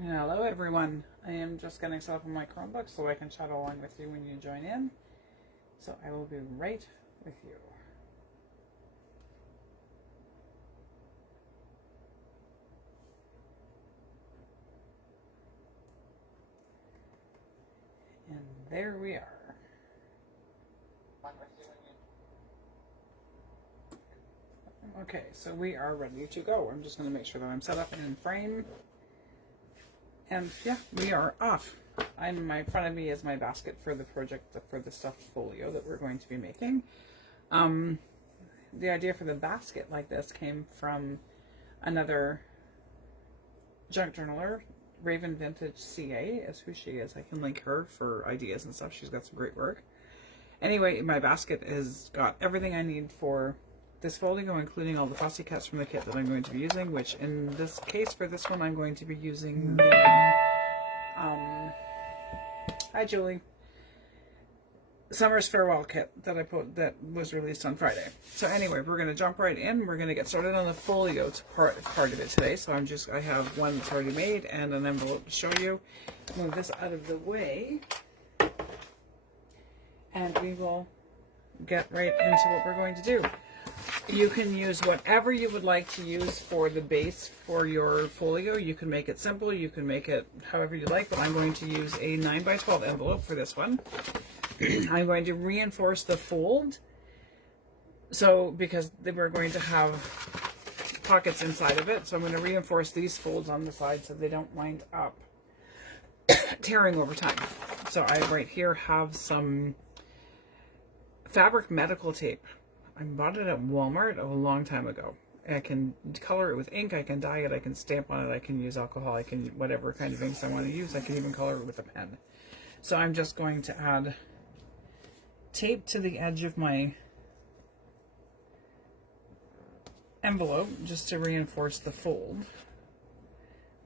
Hello everyone. I am just getting set up on my Chromebook so I can chat along with you when you join in. So I will be right with you. And there we are. Okay, so we are ready to go. I'm just going to make sure that I'm set up and in frame. And yeah, we are off. In front of me is my basket for the project, for the stuffed folio that we're going to be making. The idea for the basket like this came from another junk journaler. Raven Vintage CA is who she is. I can link her for ideas and stuff. She's got some great work. Anyway, my basket has got everything I need for this folio, including all the fussy cuts from the kit that I'm going to be using, which in this case, for this one, I'm going to be using the, hi Julie, Summer's Farewell kit that was released on Friday. So anyway, we're going to jump right in. We're going to get started on the folio part of it today. So I have one that's already made and an envelope to show you. Move this out of the way, and we will get right into what we're going to do. You can use whatever you would like to use for the base for your folio. You can make it simple, you can make it however you like, but I'm going to use a 9x12 envelope for this one. I'm going to reinforce the fold, because we're going to have pockets inside of it, so I'm going to reinforce these folds on the side so they don't wind up tearing over time. So I right here have some fabric medical tape. I bought it at Walmart a long time ago. I can color it with ink, I can dye it, I can stamp on it, I can use alcohol, I can whatever kind of inks I want to use. I can even color it with a pen. So I'm just going to add tape to the edge of my envelope just to reinforce the fold,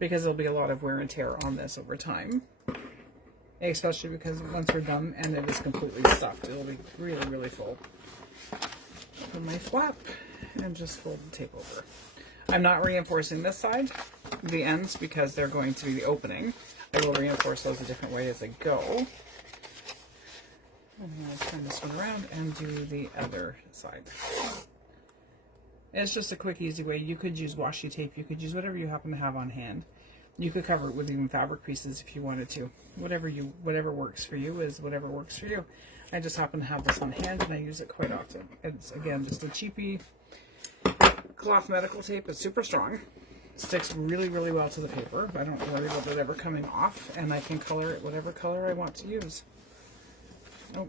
because there'll be a lot of wear and tear on this over time, especially because once we're done and it is completely stuffed, it'll be really, really full. Open my flap and just fold the tape over. I'm not reinforcing this side, the ends, because they're going to be the opening. I will reinforce those a different way as I go. I'm going to turn this one around and do the other side. It's just a quick, easy way. You could use washi tape. You could use whatever you happen to have on hand. You could cover it with even fabric pieces if you wanted to. Whatever works for you is whatever works for you. I just happen to have this on hand and I use it quite often. It's, again, just a cheapy cloth medical tape. It's super strong. It sticks really, really well to the paper. I don't worry about it ever coming off, and I can color it whatever color I want to use. Oh.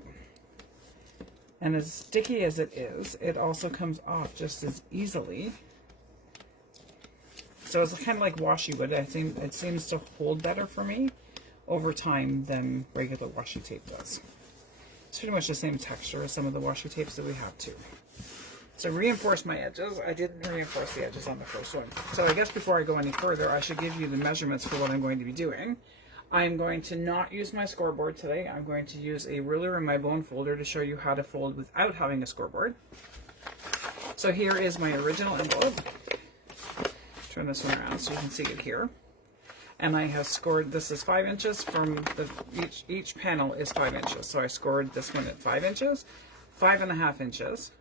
And as sticky as it is, it also comes off just as easily. So it's kind of like washi wood. I think it seems to hold better for me over time than regular washi tape does. It's pretty much the same texture as some of the washi tapes that we have too. So reinforce my edges. I didn't reinforce the edges on the first one. So I guess before I go any further, I should give you the measurements for what I'm going to be doing. I'm going to not use my scoreboard today. I'm going to use a ruler and my bone folder to show you how to fold without having a scoreboard. So here is my original envelope. Turn this one around so you can see it here. And I have scored, this is 5 inches from each panel is 5 inches. So I scored this one at 5 inches, 5.5 inches,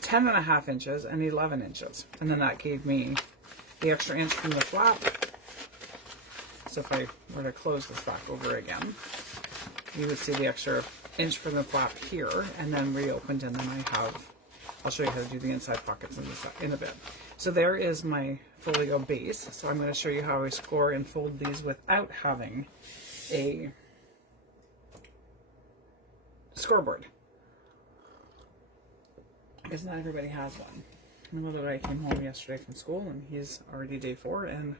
10.5 inches, and 11 inches. And then that gave me the extra inch from the flap. So if I were to close this back over again, you would see the extra inch from the flap here, and then reopened, and then I'll show you how to do the inside pockets in a bit. So there is my folio base. So I'm going to show you how I score and fold these without having a scoreboard, because not everybody has one. My little guy came home yesterday from school, and he's already day 4, and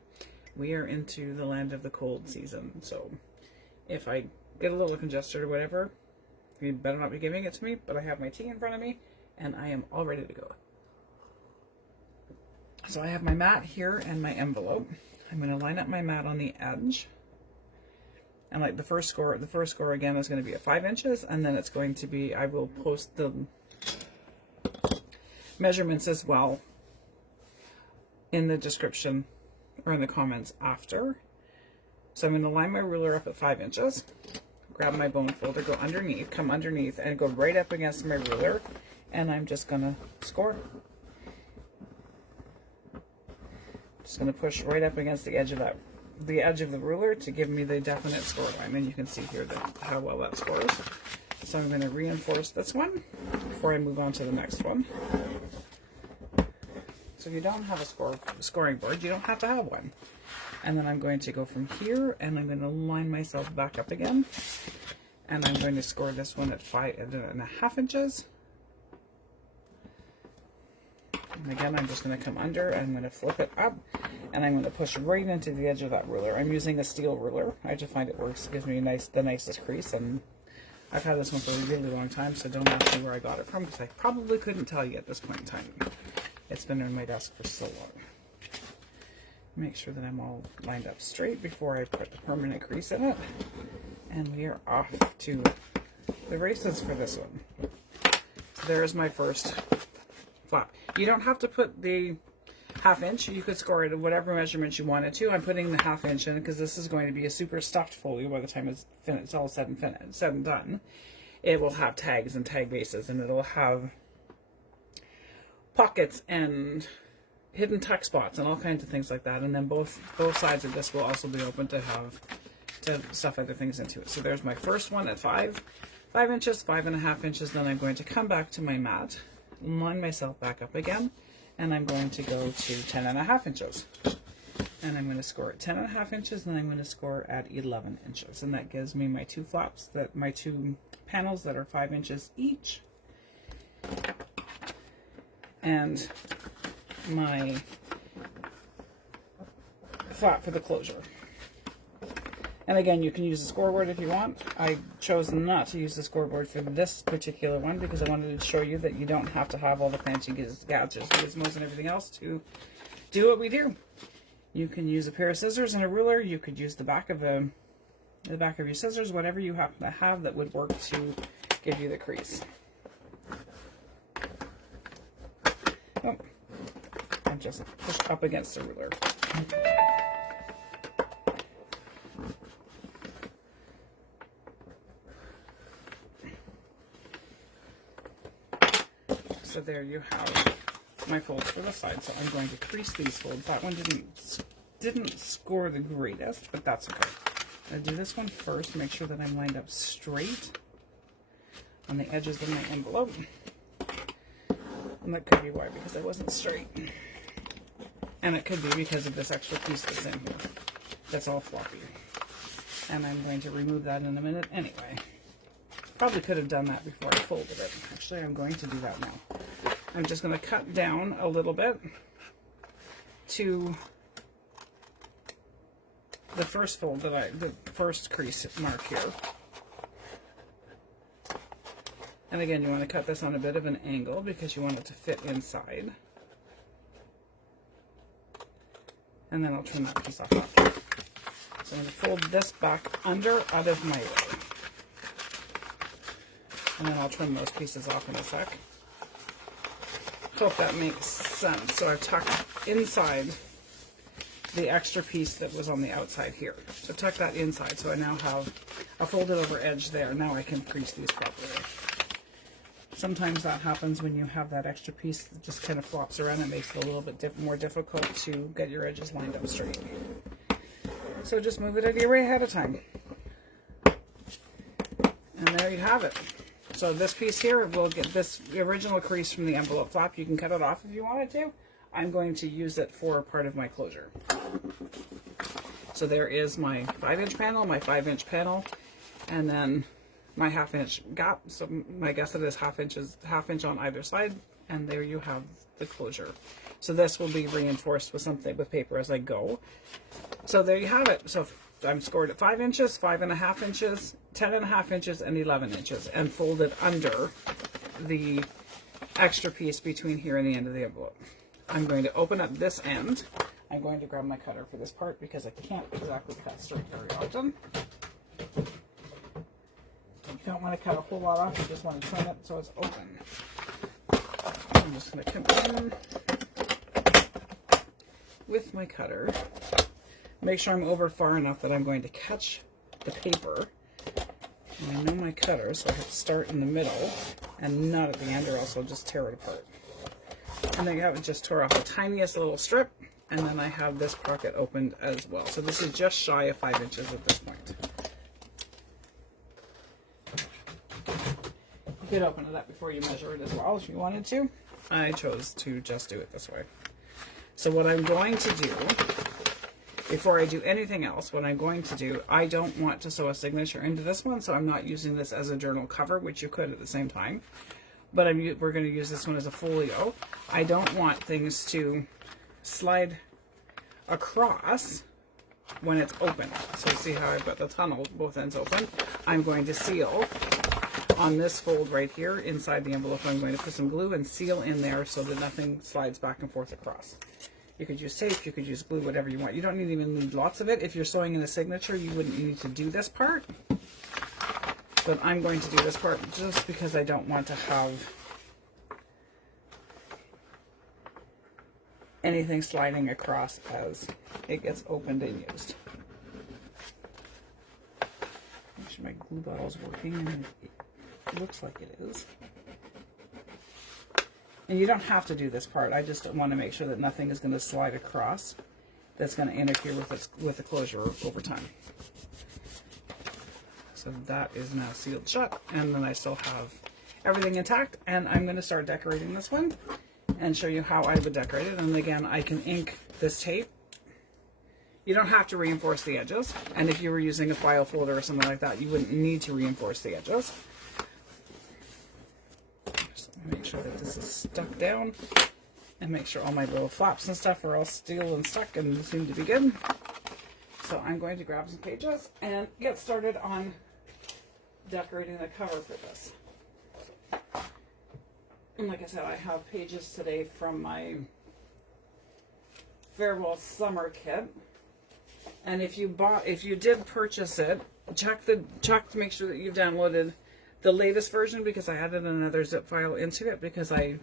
we are into the land of the cold season. So if I get a little congested or whatever, you better not be giving it to me, but I have my tea in front of me and I am all ready to go. So I have my mat here and my envelope. I'm going to line up my mat on the edge. And like the first score again is going to be at 5 inches, and then it's going to be, I will post the measurements as well in the description or in the comments after. So I'm going to line my ruler up at 5 inches, grab my bone folder, go underneath, come underneath, and go right up against my ruler, and I'm just going to score. Just going to push right up against the edge of the ruler to give me the definite score line, and you can see here how well that scores. So I'm going to reinforce this one before I move on to the next one. So if you don't have a scoring board, you don't have to have one. And then I'm going to go from here, and I'm going to line myself back up again, and I'm going to score this one at 5.5 inches. And again, I'm just going to come under, and I'm going to flip it up, and I'm going to push right into the edge of that ruler. I'm using a steel ruler. I just find it works. It gives me the nicest crease, and I've had this one for a really long time, so don't ask me where I got it from, because I probably couldn't tell you at this point in time. It's been on my desk for so long. Make sure that I'm all lined up straight before I put the permanent crease in it. And we are off to the races for this one. So there's my first flap. You don't have to put the 1/2 inch. You could score it at whatever measurement you wanted to. I'm putting the 1/2 inch in because this is going to be a super stuffed folio by the time it's all said and done. It will have tags and tag bases, and it'll have pockets and hidden tuck spots and all kinds of things like that. And then both sides of this will also be open to stuff other things into it. So there's my first one at 5 inches, 5.5 inches. Then I'm going to come back to my mat, line myself back up again, and I'm going to go to 10.5 inches. And I'm going to score at 10.5 inches, and I'm going to score at 11 inches. And that gives me my two flaps, my two panels that are 5 inches each. And my flap for the closure. And again, you can use the scoreboard if you want. I chose not to use the scoreboard for this particular one because I wanted to show you that you don't have to have all the fancy gadgets, gizmos, and everything else to do what we do. You can use a pair of scissors and a ruler. You could use the back of your scissors, whatever you happen to have that would work to give you the crease. Oh, I'm just pushed up against the ruler. So there you have my folds for the side. So I'm going to crease these folds. That one didn't score the greatest, but that's okay. I'm going to do this one first, make sure that I'm lined up straight on the edges of my envelope. And that could be why, because I wasn't straight. And it could be because of this extra piece that's in here. That's all floppy. And I'm going to remove that in a minute anyway. Probably could have done that before I folded it. Actually, I'm going to do that now. I'm just going to cut down a little bit to the first fold the first crease mark here. And again, you want to cut this on a bit of an angle because you want it to fit inside. And then I'll trim that piece off after. So I'm going to fold this back out of my way. And then I'll trim those pieces off in a sec. Hope that makes sense. So I've tucked inside the extra piece that was on the outside here. So tuck that inside. So I now have a folded over edge there. Now I can crease these properly. Sometimes that happens when you have that extra piece that just kind of flops around. It makes it a little bit more difficult to get your edges lined up straight. So just move it out of your way ahead of time. And there you have it. So this piece here will get this original crease from the envelope flap. You can cut it off if you wanted to. I'm going to use it for part of my closure. So there is my 5-inch panel, my 5-inch panel, and then my 1/2 inch gap. So I guess it is 1/2 inch on either side, and there you have the closure. So this will be reinforced with paper as I go. So there you have it. So I'm scored at 5 inches, 5.5 inches, 10.5 inches, and 11 inches, and folded under the extra piece between here and the end of the envelope. I'm going to open up this end. I'm going to grab my cutter for this part because I can't exactly cut straight very often. You don't want to cut a whole lot off, you just want to trim it so it's open. I'm just going to come in with my cutter. Make sure I'm over far enough that I'm going to catch the paper. And I know my cutter, so I have to start in the middle and not at the end, or else I'll just tear it apart. And then I just tore off the tiniest little strip, and then I have this pocket opened as well. So this is just shy of 5 inches at this point. You could open it up before you measure it as well if you wanted to. I chose to just do it this way. So what I'm going to do, before I do anything else, what I'm going to do, I don't want to sew a signature into this one, so I'm not using this as a journal cover, which you could at the same time. But we're going to use this one as a folio. I don't want things to slide across when it's open. So see how I've got the tunnel, both ends open. I'm going to seal on this fold right here inside the envelope. I'm going to put some glue and seal in there so that nothing slides back and forth across. You could use tape, you could use glue, whatever you want. You don't even need lots of it. If you're sewing in a signature, you wouldn't need to do this part. But I'm going to do this part just because I don't want to have anything sliding across as it gets opened and used. Make sure my glue bottle's working, and it looks like it is. And you don't have to do this part. I just want to make sure that nothing is going to slide across that's going to interfere with the closure over time. So that is now sealed shut, and then I still have everything intact, and I'm going to start decorating this one and show you how I would decorate it. And again, I can ink this tape. You don't have to reinforce the edges, and if you were using a file folder or something like that, you wouldn't need to reinforce the edges. Just make sure that this is stuck down, and make sure all my little flaps and stuff are all still and stuck and seem to be good. So I'm going to grab some pages and get started on decorating the cover for this. And like I said, I have pages today from my Farewell Summer kit. And if you did purchase it, check to make sure that you've downloaded the latest version, because I added another zip file into it because I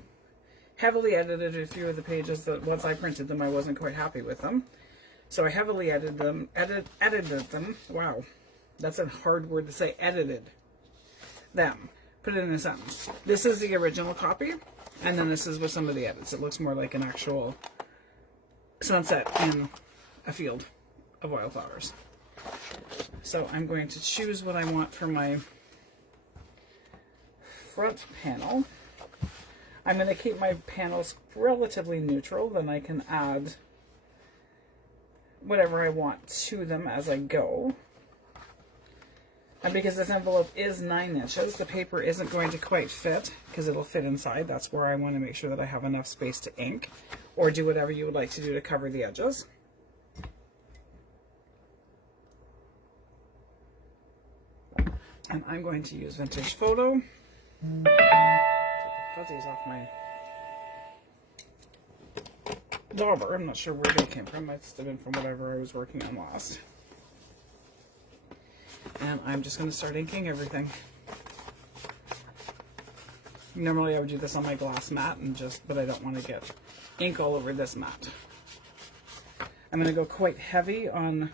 heavily edited a few of the pages that once I printed them I wasn't quite happy with them. So I heavily edited them. Wow, that's a hard word to say. Edited them. Put it in a sentence. This is the original copy, and then this is with some of the edits. It looks more like an actual sunset in a field of wildflowers. So I'm going to choose what I want for my front panel. I'm going to keep my panels relatively neutral, then I can add whatever I want to them as I go. And because this envelope is 9 inches, the paper isn't going to quite fit, because it'll fit inside. That's where I want to make sure that I have enough space to ink, or do whatever you would like to do to cover the edges. And I'm going to use Vintage Photo. Take the fuzzies off my dauber. I'm not sure where they came from. It must have been from whatever I was working on last. And I'm just going to start inking everything. Normally I would do this on my glass mat, but I don't want to get ink all over this mat. I'm going to go quite heavy on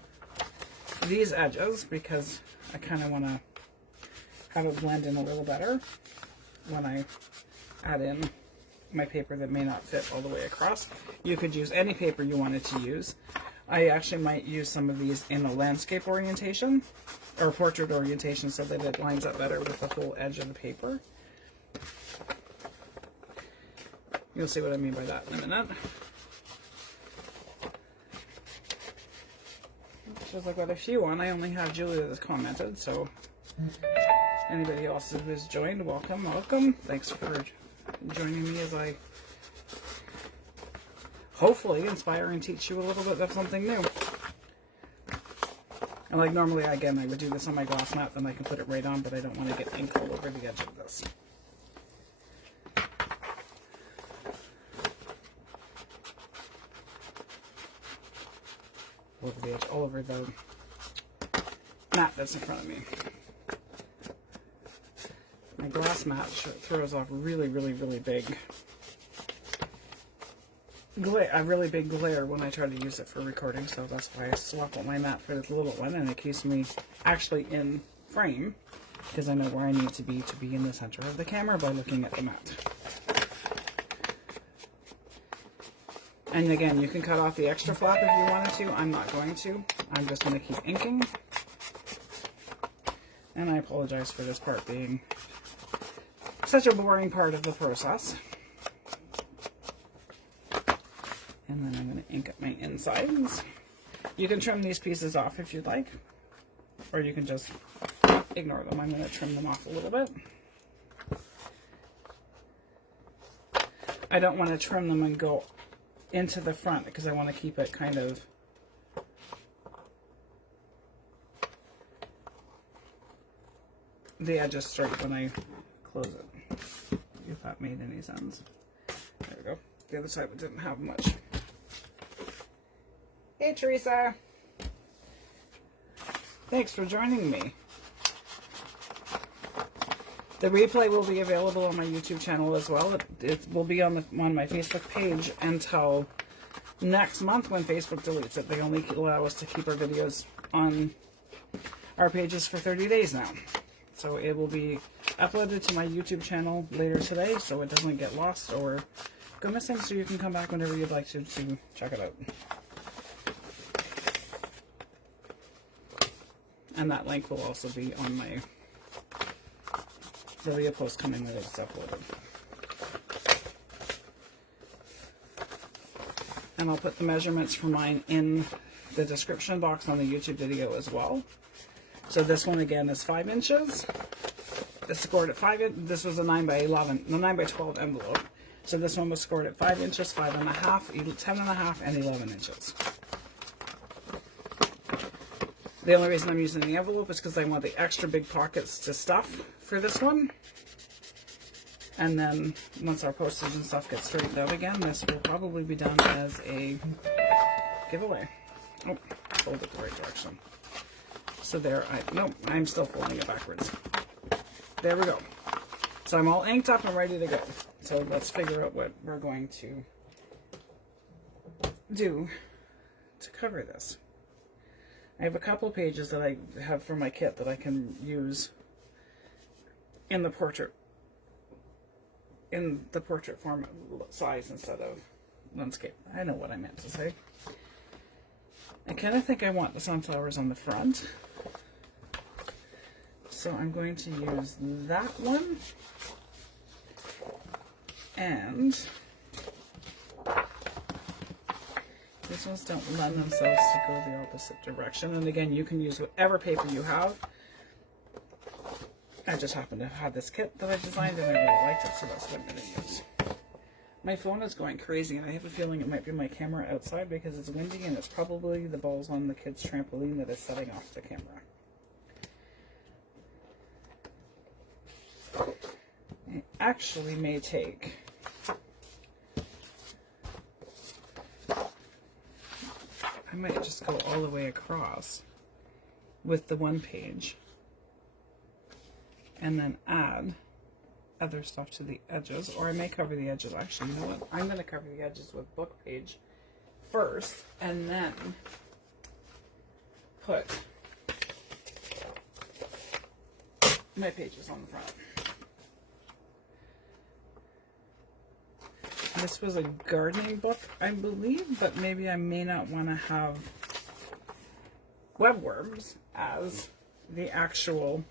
these edges because I kind of want to have it blend in a little better when I add in my paper that may not fit all the way across. You could use any paper you wanted to use. I actually might use some of these in a landscape orientation or portrait orientation so that it lines up better with the whole edge of the paper. You'll see what I mean by that in a minute. Just like what a few on. I only have Julia that's commented, so anybody else who's joined, welcome, welcome. Thanks for joining me as I hopefully inspire and teach you a little bit of something new. And like normally, again, I would do this on my glass mat, then I can put it right on, but I don't want to get ink all over the edge of this. Over the edge, all over the mat that's in front of me. My glass mat throws off really, really, really big a really big glare when I try to use it for recording, so that's why I swap out my mat for this little one, and it keeps me actually in frame, because I know where I need to be in the center of the camera by looking at the mat. And again, you can cut off the extra flap if you wanted to. I'm not going to. I'm just going to keep inking. And I apologize for this part being such a boring part of the process. And then I'm going to ink up my insides. You can trim these pieces off if you'd like, or you can just ignore them. I'm going to trim them off a little bit. I don't want to trim them and go into the front because I want to keep it kind of the edges straight when I close it, if that made any sense. There we go. The other side didn't have much. Hey Teresa, thanks for joining me. The replay will be available on my YouTube channel as well. It will be on my Facebook page until next month when Facebook deletes it. They only allow us to keep our videos on our pages for 30 days now. So it will be uploaded to my YouTube channel later today so it doesn't get lost or go missing, so you can come back whenever you'd like to check it out. And that link will also be on my video post coming when it's uploaded. And I'll put the measurements for mine in the description box on the YouTube video as well. So this one again is 5 inches. It's scored at 5 inches. This was a 9x11, no 9x12 envelope. So this one was scored at 5 inches, 5.5, 10.5, and 11 inches. The only reason I'm using the envelope is because I want the extra big pockets to stuff for this one. And then once our postage and stuff gets straightened out again, this will probably be done as a giveaway. Oh, fold it the right direction. So there, nope, I'm still folding it backwards. There we go. So I'm all inked up and ready to go. So let's figure out what we're going to do to cover this. I have a couple pages that I have for my kit that I can use in the portrait format size instead of landscape. I know what I meant to say. I kind of think I want the sunflowers on the front. So I'm going to use that one. And these ones don't lend themselves to go the opposite direction. And again, you can use whatever paper you have. I just happen to have this kit that I designed and I really liked it, so that's what I'm going to use. My phone is going crazy and I have a feeling it might be my camera outside because it's windy and it's probably the balls on the kids' trampoline that is setting off the camera. It actually may take I might just go all the way across with the one page and then add other stuff to the edges, or I may cover the edges. Actually, you know what? I'm going to cover the edges with book page first and then put my pages on the front. This was a gardening book, I believe, but maybe I may not want to have webworms as the actual...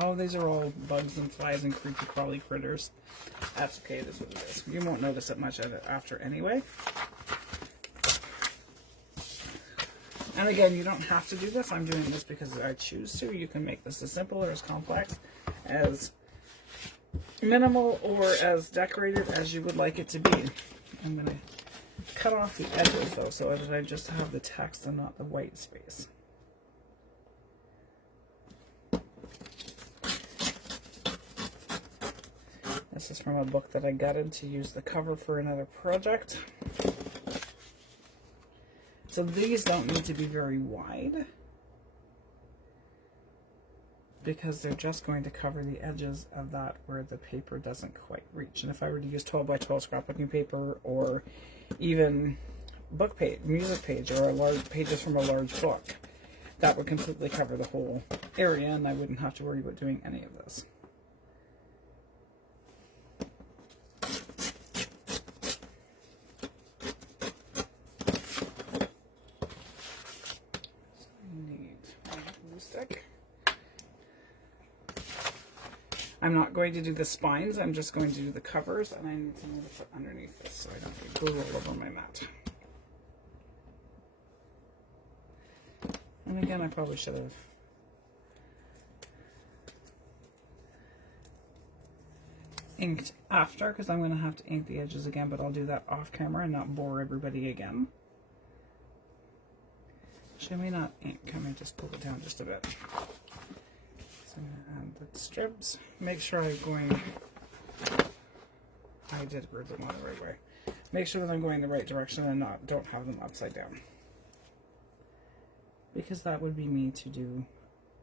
Oh, these are all bugs and flies and creepy crawly critters. That's okay, it is what it is. You won't notice it much after anyway. And again, you don't have to do this. I'm doing this because I choose to. You can make this as simple or as complex, as minimal or as decorated as you would like it to be. I'm going to cut off the edges though so that I just have the text and not the white space. This is from a book that I gutted to use the cover for another project. So these don't need to be very wide. because they're just going to cover the edges of that where the paper doesn't quite reach. And if I were to use 12 by 12 scrapbooking paper, or even book page, music page, or a large pages from a large book, that would completely cover the whole area, and I wouldn't have to worry about doing any of this. So I need my glue stick. I'm not going to do the spines, I'm just going to do the covers, and I need something to put underneath this so I don't get glue all over my mat. And again, I probably should have inked after, because I'm going to have to ink the edges again, but I'll do that off camera and not bore everybody again. Actually, I may not ink, I may just pull it down just a bit. So I'm going to add the strips. Make sure I'm going, I did group them on the right way. Make sure that I'm going the right direction and don't have them upside down, because that would be me to do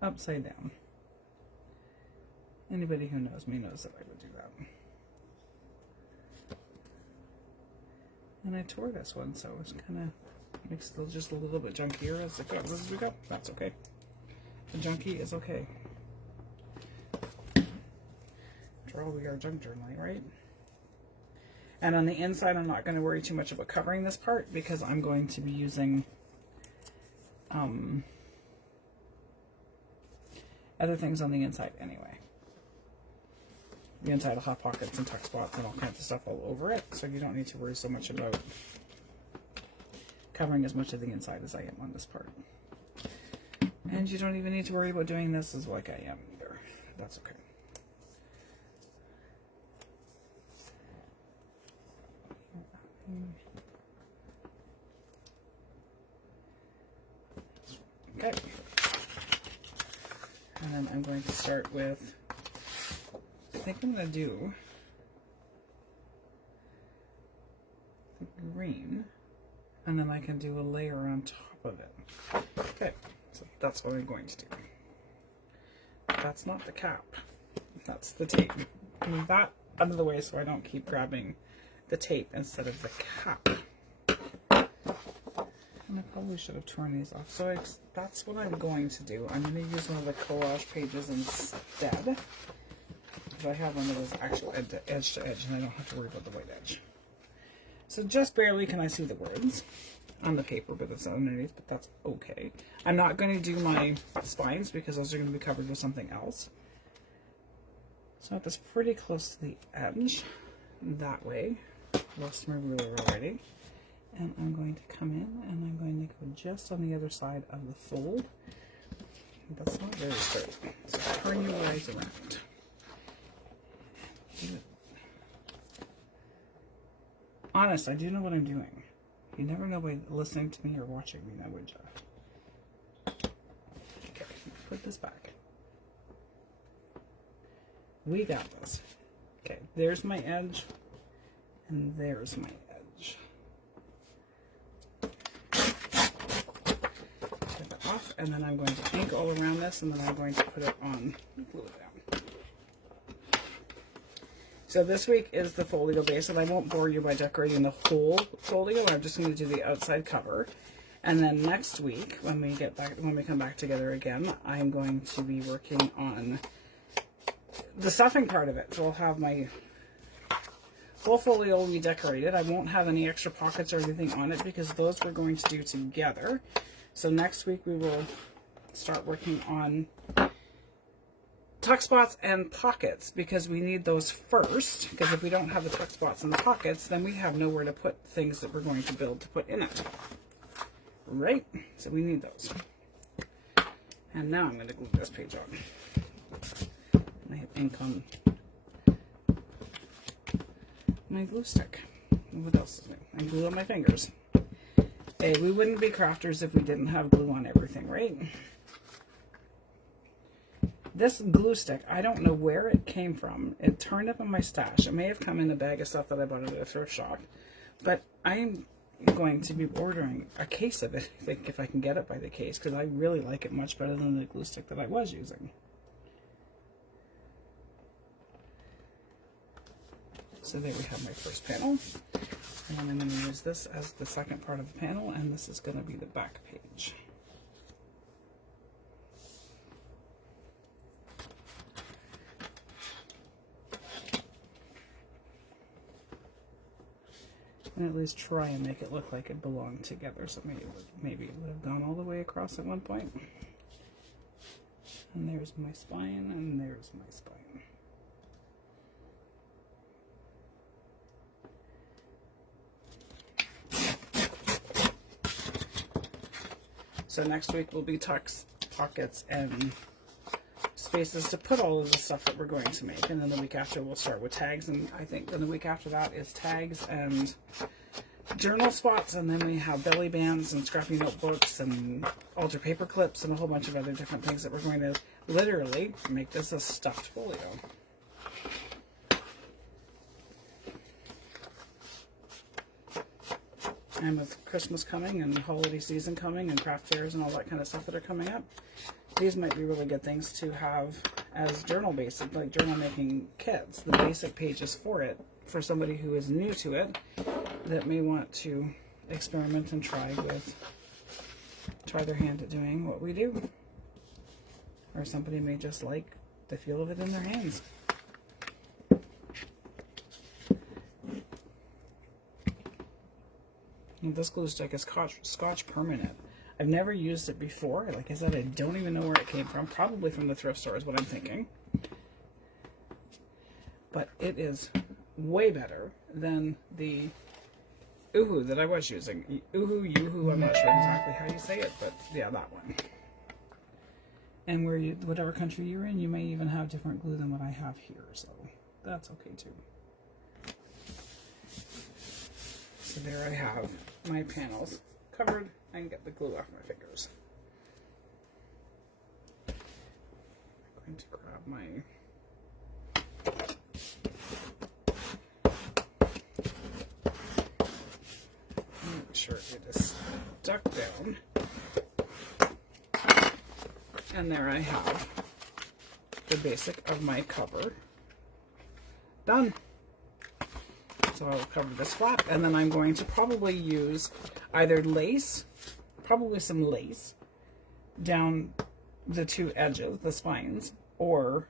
upside down. Anybody who knows me knows that I would do that. And I tore this one, so it's kind of makes it just a little bit junkier as we go. That's okay. The junky is okay. After all, we are junk journaling, right? And on the inside, I'm not going to worry too much about covering this part, because I'm going to be using other things on the inside anyway. The inside will have pockets and tuck spots and all kinds of stuff all over it, so you don't need to worry so much about covering as much of the inside as I am on this part. And you don't even need to worry about doing this as like I am either. That's okay. Okay. And then I'm going to start with, I think I'm going to do the green, and then I can do a layer on top of it. Okay, so that's what I'm going to do. That's not the cap, that's the tape. Move that out of the way so I don't keep grabbing the tape instead of the cap. And I probably should have torn these off. So that's what I'm going to do. I'm going to use one of the collage pages instead, because I have one of those actual edge to edge, and I don't have to worry about the white edge. So just barely can I see the words on the paper, but it's underneath, but that's okay. I'm not going to do my spines because those are going to be covered with something else. So that's pretty close to the edge. That way. Lost my ruler already. And I'm going to come in and I'm going to go just on the other side of the fold. That's not very straight. So turn your eyes around. Honest, I do know what I'm doing. You never know by listening to me or watching me now, would you? Okay, put this back. We got this. Okay, there's my edge, and there's my edge. Take it off, and then I'm going to ink all around this, and then I'm going to put it on, glue it down. So this week is the folio base, and I won't bore you by decorating the whole folio. I'm just going to do the outside cover. And then next week, when we come back together again, I'm going to be working on the stuffing part of it. So I'll have my whole folio will be decorated. I won't have any extra pockets or anything on it because those we're going to do together. So next week we will start working on tuck spots and pockets, because we need those first, because if we don't have the tuck spots and the pockets, then we have nowhere to put things that we're going to build to put in it. Right? So we need those. And now I'm going to glue this page on. I have ink on my glue stick. What else is new? And glue on my fingers. Hey, we wouldn't be crafters if we didn't have glue on everything, right? This glue stick, I don't know where it came from. It turned up in my stash. It may have come in a bag of stuff that I bought at a thrift shop. But I'm going to be ordering a case of it, I think, if I can get it by the case, because I really like it much better than the glue stick that I was using. So there we have my first panel. And then I'm going to use this as the second part of the panel, and this is going to be the back page. And at least try and make it look like it belonged together. So maybe it would have gone all the way across at one point. And there's my spine, and there's my spine. So next week will be tucks, pockets, and spaces to put all of the stuff that we're going to make. And then the week after we'll start with tags, and I think then the week after that is tags and journal spots, and then we have belly bands and scrappy notebooks and altar paper clips and a whole bunch of other different things that we're going to literally make this a stuffed folio. And with Christmas coming and holiday season coming and craft fairs and all that kind of stuff that are coming up, these might be really good things to have as journal basic, like journal making kits, the basic pages for it, for somebody who is new to it that may want to experiment and try their hand at doing what we do. Or somebody may just like the feel of it in their hands. And this glue stick is Scotch Permanent. I've never used it before. Like I said, I don't even know where it came from. Probably from the thrift store is what I'm thinking. But it is way better than the Uhu that I was using. Uhu, I'm not sure exactly how you say it, but yeah, that one. And whatever country you're in, you may even have different glue than what I have here, so that's okay too. So there I have my panels covered. I can get the glue off my fingers. I'm going to grab my make sure it is stuck down. And there I have the basic of my cover done. So I will cover this flap, and then I'm going to probably use either lace, probably some lace, down the two edges, the spines, or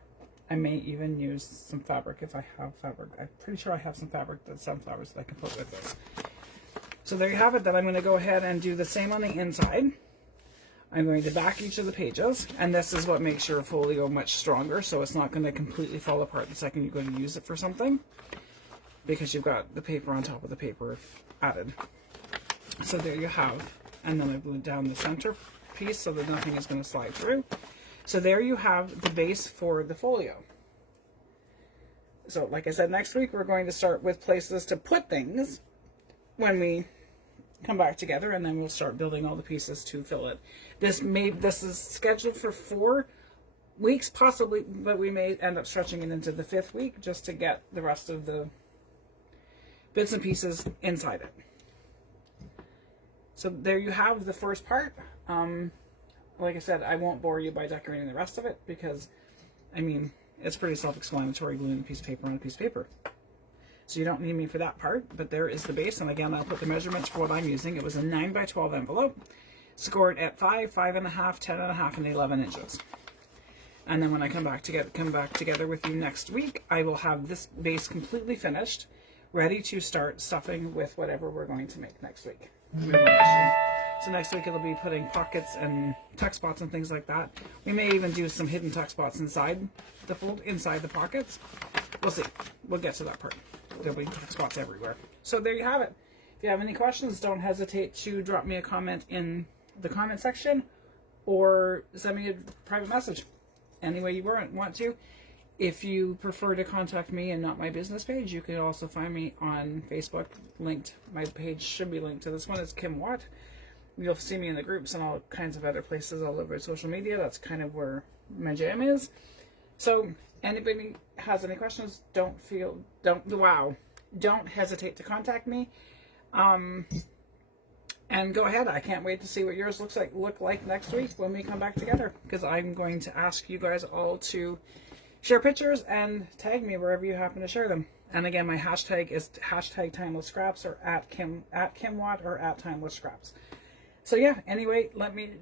I may even use some fabric if I have fabric. I'm pretty sure I have some fabric, that's sunflowers, that I can put with this. So there you have it. Then I'm going to go ahead and do the same on the inside. I'm going to back each of the pages, and this is what makes your folio much stronger, so it's not going to completely fall apart the second you're going to use it for something, because you've got the paper on top of the paper added. So there you have, and then I glued down the center piece so that nothing is going to slide through. So there you have the base for the folio. So like I said, next week we're going to start with places to put things when we come back together, and then we'll start building all the pieces to fill it. This is scheduled for 4 weeks possibly, but we may end up stretching it into the 5th week just to get the rest of the bits and pieces inside it. So there you have the first part. Like I said, I won't bore you by decorating the rest of it because, I mean, it's pretty self-explanatory, gluing a piece of paper on a piece of paper. So you don't need me for that part, but there is the base. And again, I'll put the measurements for what I'm using. It was a 9x12 envelope, scored at 5, 5.5, 10.5, and 11 inches. And then when I come back together with you next week, I will have this base completely finished, ready to start stuffing with whatever we're going to make next week. So next week it'll be putting pockets and tuck spots and things like that. We may even do some hidden tuck spots inside the inside the pockets. We'll see. We'll get to that part. There'll be tuck spots everywhere. So there you have it. If you have any questions, don't hesitate to drop me a comment in the comment section or send me a private message any way you want to. If you prefer to contact me and not my business page, you can also find me on Facebook. My page should be linked to this one. It's Kim Watt. You'll see me in the groups and all kinds of other places all over social media. That's kind of where my jam is. So anybody has any questions, don't hesitate to contact me. And go ahead. I can't wait to see what yours look like next week when we come back together, because I'm going to ask you guys all to share pictures and tag me wherever you happen to share them. And again, my hashtag is hashtag timeless scraps, or at Kimwatt, or at timeless scraps. So yeah, anyway,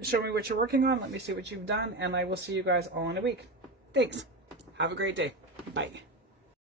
show me what you're working on. Let me see what you've done, and I will see you guys all in a week. Thanks. Have a great day. Bye.